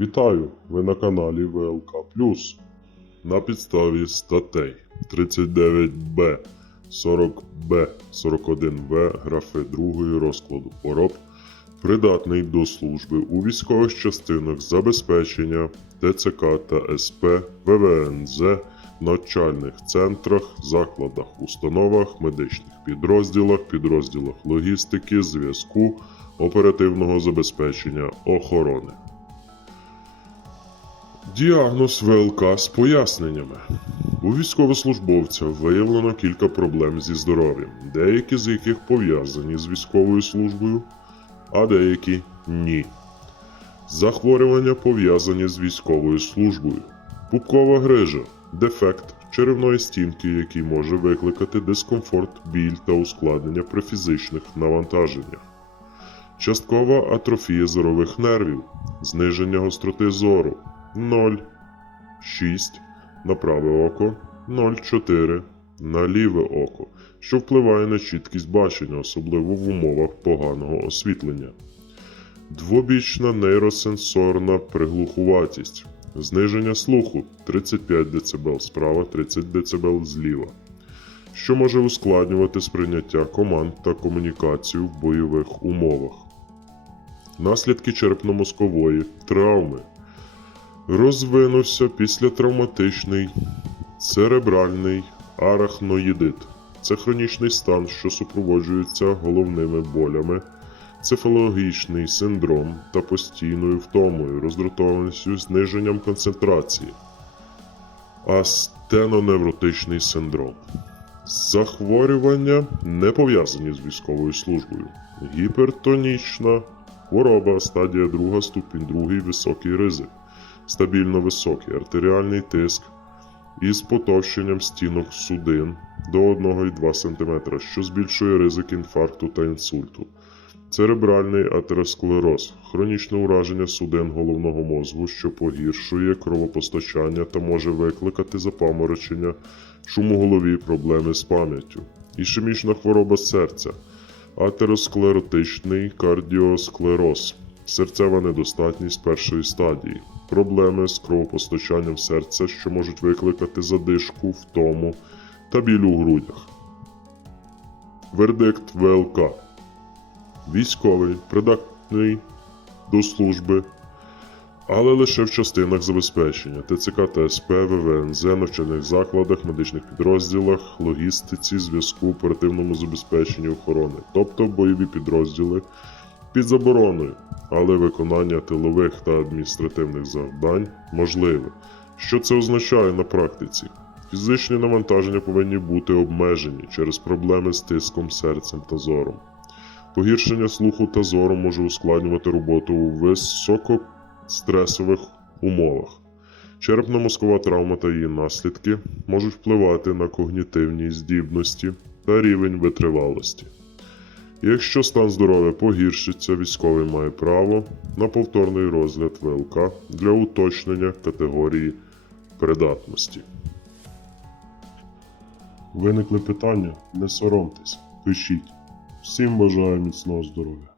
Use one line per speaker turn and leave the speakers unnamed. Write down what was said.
Вітаю! Ви на каналі ВЛК На підставі статей 39Б, 40Б, 41В графи 2 розкладу пороб придатний до служби у військових частинах забезпечення ТЦК та СП, ВВНЗ, навчальних центрах, закладах, установах, медичних підрозділах, підрозділах логістики, зв'язку, оперативного забезпечення, охорони. Діагноз ВЛК з поясненнями. У військовослужбовця виявлено кілька проблем зі здоров'ям, деякі з яких пов'язані з військовою службою, а деякі ні. Захворювання пов'язані з військовою службою. Пупкова грижа дефект черевної стінки, який може викликати дискомфорт, біль та ускладнення при фізичних навантаженнях. Часткова атрофія зорових нервів, зниження гостроти зору 0,6 на праве око, 0,4 на ліве око, що впливає на чіткість бачення, особливо в умовах поганого освітлення. Двобічна нейросенсорна приглухуватість, зниження слуху 35 дБ справа, 30 дБ зліва, що може ускладнювати сприйняття команд та комунікацію в бойових умовах. Наслідки черепно-мозкової травми розвинувся післятравматичний церебральний арахноїдит. Це хронічний стан, що супроводжується головними болями, цефалогічний синдром та постійною втомою, роздратованістю, зниженням концентрації, астеноневротичний синдром. Захворювання не пов'язані з військовою службою. Гіпертонічна хвороба, стадія 2, ступінь 2, високий ризик, стабільно високий артеріальний тиск із потовщенням стінок судин до 1,2 см, що збільшує ризик інфаркту та інсульту. Церебральний атеросклероз хронічне ураження судин головного мозку, що погіршує кровопостачання та може викликати запаморочення, шум у голові, проблеми з пам'яттю. Ішемічна хвороба серця, атеросклеротичний кардіосклероз, серцева недостатність першої стадії, проблеми з кровопостачанням серця, що можуть викликати задишку, втому та біль у грудях. Вердикт ВЛК. Військовий, придатний до служби, але лише в частинах забезпечення. ТЦК та СП, ВВНЗ, навчальних закладах, медичних підрозділах, логістиці, зв'язку, оперативному забезпеченні охорони, тобто бойові підрозділи під забороною, але виконання тилових та адміністративних завдань можливе. Що це означає на практиці? Фізичні навантаження повинні бути обмежені через проблеми з тиском, серцем та зором. Погіршення слуху та зору може ускладнювати роботу у високостресових умовах. Черепно-мозкова травма та її наслідки можуть впливати на когнітивні здібності та рівень витривалості. Якщо стан здоров'я погіршиться, військовий має право на повторний розгляд ВЛК для уточнення категорії придатності. Виникли питання? Не соромтесь, пишіть. Всім бажаю міцного здоров'я.